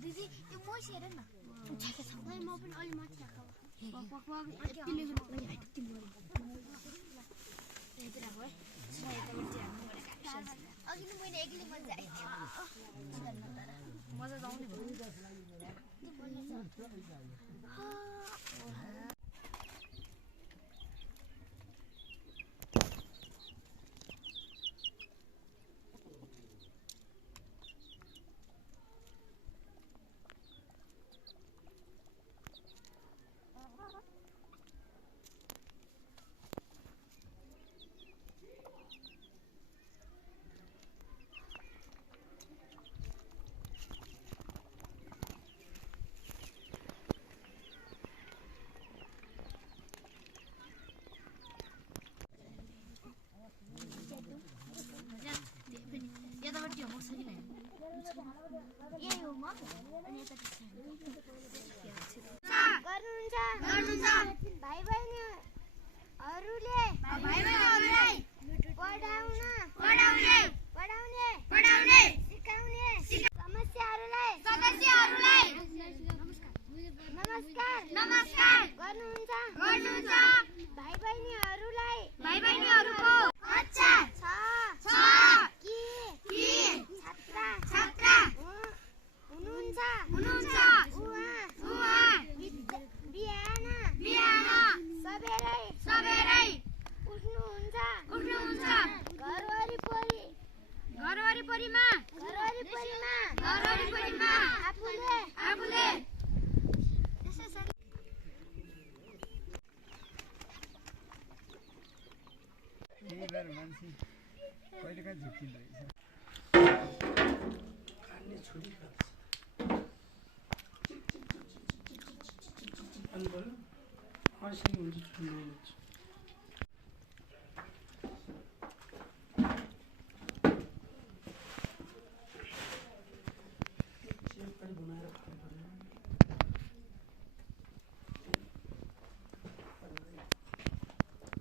दिदी त्यो मोसी हेर न म पनि अलि माथि राखौ अघि नै मैले एक्लै मजा आयो मजा आउने भयो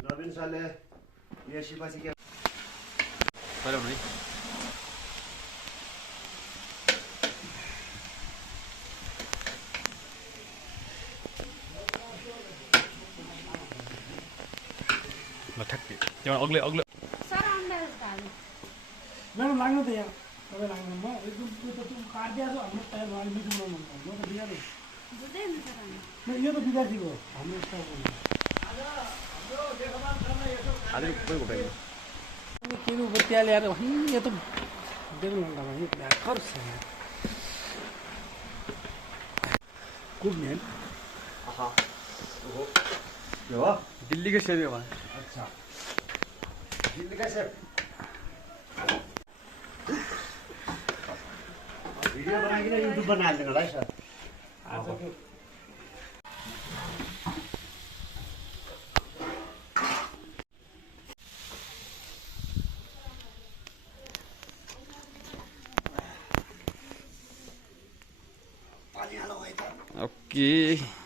नवीन सरले पछि के हेलो भाइ ल ठ्याक्कै त्यो अग्लै अग्लो सर अन्डर हाल्नु मैम लाग्नु त यहाँ तपाईँ लाग्नु म एकदम त्यो त त्यो काट्दिया छ हाम्रो तयार भयो मिटिङ बनाउनु म त बिगार बुझ्दै हुन्छ सर यो त विद्यार्थीको हाम्रो स्टाफ आज कोही घटाइयो के बत्तिया ल्याएर यो त देख्नु घन्टामा यो भर्खर छ गुड म्यान आहा ओहो यो हो दिल्लीकै सेवी हो अच्छा दिल्ली का सेफ वीडियो बनाइकिन युट्युब बना हाल्दिनु होला है सर आजको ओके